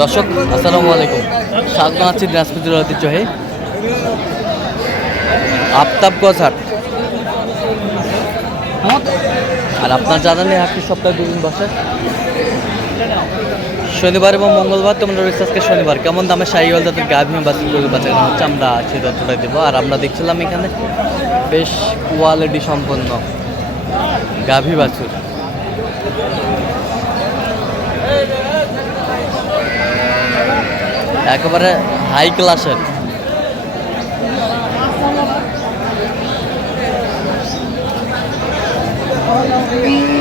দর্শক, আসসালামু আলাইকুম। স্বাগত আছি দিনাজপুর ঐতিহ্যহে আফতাবগঞ্জ হাট। আর আপনার জানেন এই হাটটি সপ্তাহে দুদিন বসে। শনিবার এবং মঙ্গলবার তোমরা রয়েছে আজকে শনিবার। কেমন দামে সাইওয়াল জাতের গাভী বাছুর গরু বাচ্চা হচ্ছে আমরা সেই তথ্যটা দেবো। আর আমরা দেখছিলাম এখানে বেশ কোয়ালিটি সম্পন্ন গাভী বাছুর। একেবারে হাই ক্লাসের আর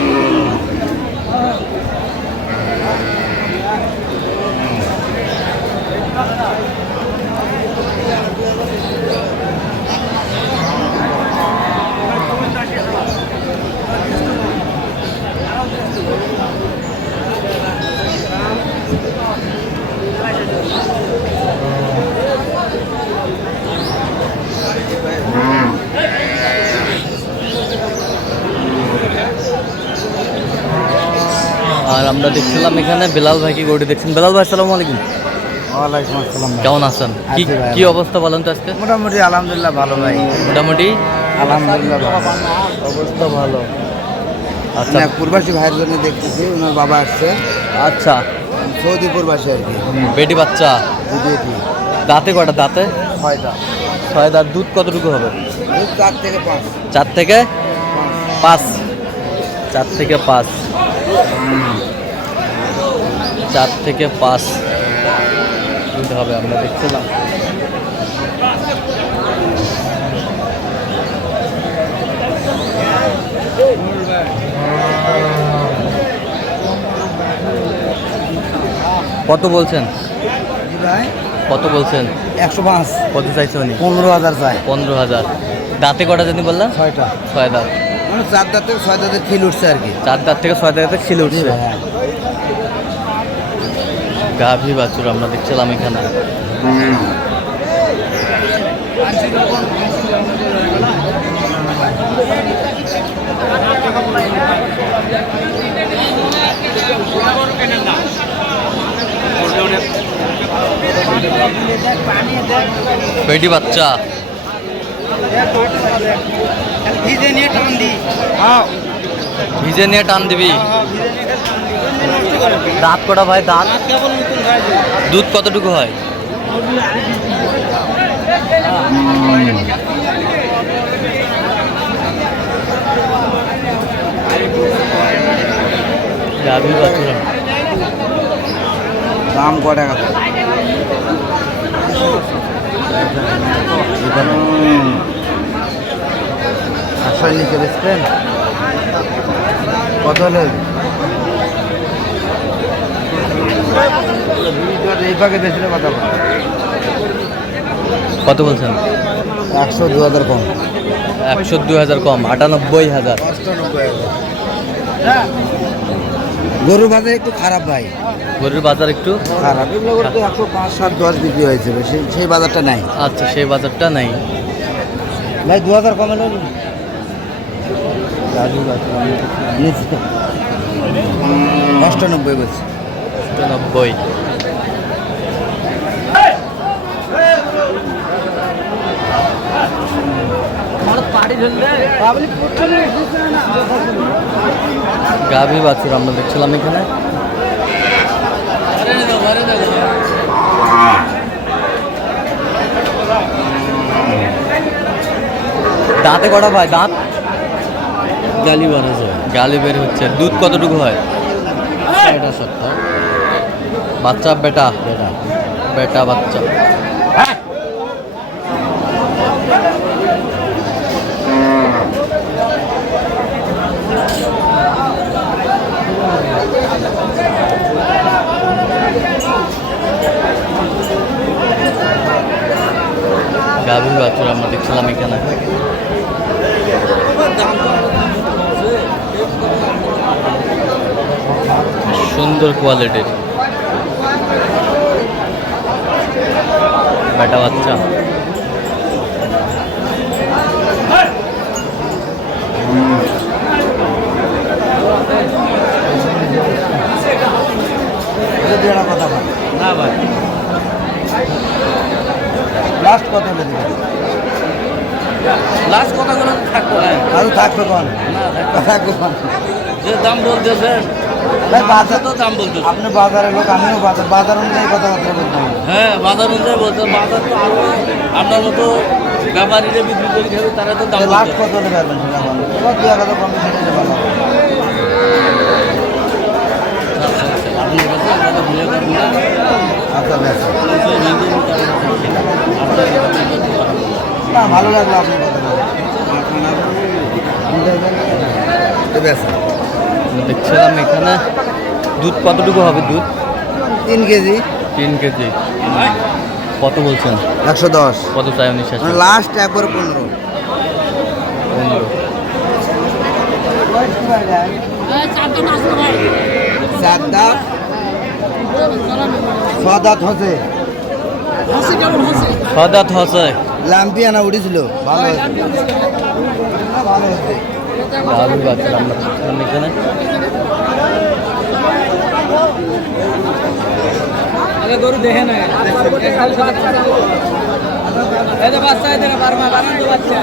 আমরা দেখছিলাম এখানে বেলাল ভাইকে গড়ি দেখছেন। বেলাল ভাই আসসালামু আলাইকুম। ওয়ালাইকুম আসসালাম কেমন আছেন? কি অবস্থা বলেন তো আজকে? মোটামুটি আলহামদুলিল্লাহ ভালো ভাই। মোটামুটি? আলহামদুলিল্লাহ অবস্থা ভালো। আচ্ছা। না, প্রবাসী ভাইয়ের জন্য দেখতেছি ওনার বাবা আসছে। আচ্ছা। সৌদি প্রবাসী আর কি। বেটি বাচ্চা। দাঁতে কটা দাঁতে? ছয়টা। ছয় দাঁত। দুধ কতটুকু হবে? এই চার থেকে পাঁচ। চার থেকে? পাঁচ। চার থেকে পাঁচ। চার থেকে পাঁচ দুধ হবে আমরা দেখছিলাম। কত বলছেন? কত বলছেন? একশো পাঁচ। কত চাইছে উনি? পনেরো হাজার চাই। পনেরো হাজার। দাঁতে কটা জানি বললাম? ছয়টা। ছয় দাঁত। মানে চার দাঁত থেকে ছয় দাঁতের খিল উঠছে আর কি। চার দাঁত থেকে ছয় দাঁতে ছিল উঠছে। হ্যাঁ। গাভী বাছুর আমরা দেখছিলাম এখানে। পেটি বাচ্চা। ভিজে নিয়ে টান দিবি। দাঁত। কটা ভাই দাঁত দুধ কতটুকু হয়? দাম ক টাকা? আশার নিচে বেচবেন কত হলে? এই কথা বল। কত বলছেন? একশো দু হাজার কম। একশো দু হাজার কম আটানব্বই হাজার। গরুর বাজার একটু খারাপ ভাই। গরুর বাজার একটু? খারাপ। এগুলো করে একশো পাঁচ সাত দশ বিক্রি হয়েছে সেই সেই বাজারটা নাই। আচ্ছা সেই বাজারটা নাই। ভাই দু হাজার কমে নিচে অষ্টানব্বই বলছি। আটানব্বই গাভী বাছুর আমরা দেখছিলাম এখানে। দাঁতে কটা ভাই? দাঁত? গালি বার হচ্ছে গালি বের হচ্ছে। দুধ কতটুকু হয়? এটা সত্য বাচ্চা বেটা? বেটা। বেটা বাচ্চা গাভীর বাছুর আমরা দেখছিলাম এখানে সুন্দর কোয়ালিটির। বেটা বাচ্চা। কথা বল না ভাই লাস্ট কত হলে দেবেন লাস্ট কথাগুলো থাকব? না আরও থাকবে কোন? না থাকবে যে দাম বলতেছে ভাই বাজার তো দাম আপনি বাজারের লোক আমিও বাজার বাজার অনুযায়ী কথাবার্তা বলতে হ্যাঁ বাজার অনুযায়ী বলছে বাজার তো আরও আপনার মতো ব্যাপারীরা বিক্রি করে খাবে তারা তো দাম বলতেছে কত হলে পারবেন সেটা এবার দুই হাজার কমে সেটা ভালো ভুলে আচ্ছা ভালো লাগল আপনার কথা। দেখছিলাম এখানে দুধ কতটুকু হবে দুধ? তিন কেজি। তিন কেজি। কত বলছেন? একশো দশ। কত চাই উনিশ শেষ লাস্ট একবার পনেরো। পনেরো। চার দাঁত ছ সদাত হসে। ল্যাম্পি আনা উঠেছিল ভালো হয়েছে। ভালো হয়েছে। দারুণ বাচ্চা আমরা দেখছিলাম এখানে আগে গরু দেখে না এই যে বাচ্চা এদের বারমা বানান তো বাচ্চা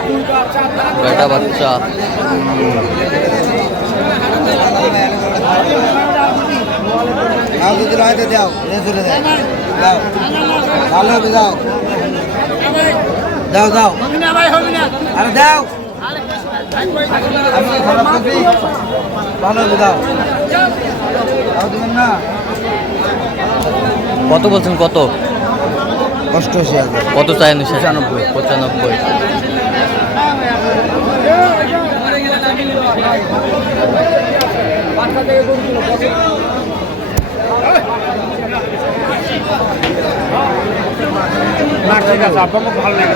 বেটা বাচ্চা আর যদি রাইতে যাও নিয়ে চলে যাও যাও ভালো হবে যাও যাও যাও আরে যাও আমি খারাপ করছি ভালো দেবেন না কত বলছেন কত? অষ্টআশি হাজার। কত চাই পঁচানব্বই। পঁচানব্বই। ঠিক আছে মোক ভালো লাগে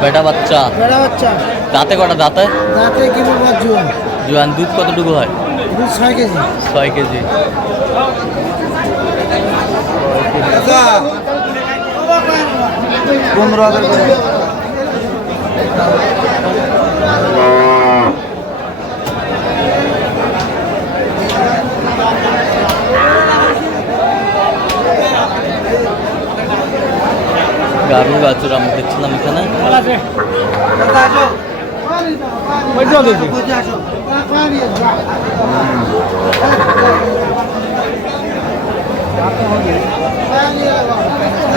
বেটা বাচ্চা। বেড়া বাচ্চা। দাঁতে কটা দাঁতে? রাতে কি বলব জুয়ান। জোয়ান দুধ কতটুকু হয়? দুধ ছয় কেজি। ছয় কেজি। পনেরো হাজার গারুর বাছুর আমরা দেখছিলাম এখানে।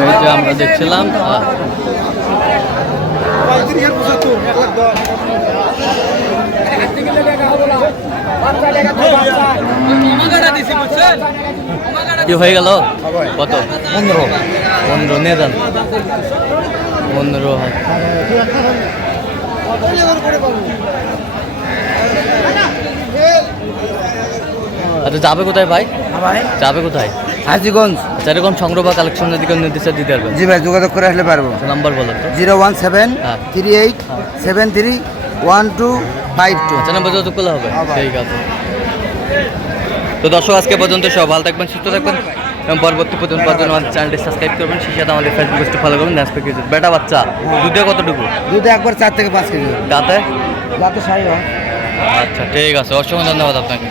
এই যে আমরা দেখছিলাম কি হয়ে গেল? কত? পনেরো। পনেরো নেদান পনেরো আচ্ছা যাবে কোথায় ভাই? যাবে কোথায়? হাজিগঞ্জ। আচ্ছা এরকম সংগ্রহ বা কালেকশনের দিকে নির্দেশ দিতে পারবেন? জি ভাই যোগাযোগ করে আসলে পারব। নাম্বার বলেন তো। জিরো ওয়ান সেভেন হ্যাঁ। Three eight seven three one two five two. আচ্ছা নাম্বার যোগাযোগ করলে হবে। হবে। ঠিক আছে। তো দর্শক আজকে পর্যন্ত সব ভালো থাকবেন সুস্থ থাকবেন। এবং পরবর্তী পর্যন্ত পাওয়ার জন্য আমাদের চ্যানেলটি সাবস্ক্রাইব করবেন সেই সাথে আমাদের ফেসবুক পেজটি ফলো করবেন ন্যাস প্যাকেজ বেটা বাচ্চা দুধে কতটুকু? দুধে একবার চার থেকে পাঁচ কেজি। দাঁতে? দাঁতে সাই আচ্ছা ঠিক আছে অসংখ্য ধন্যবাদ আপনাকে।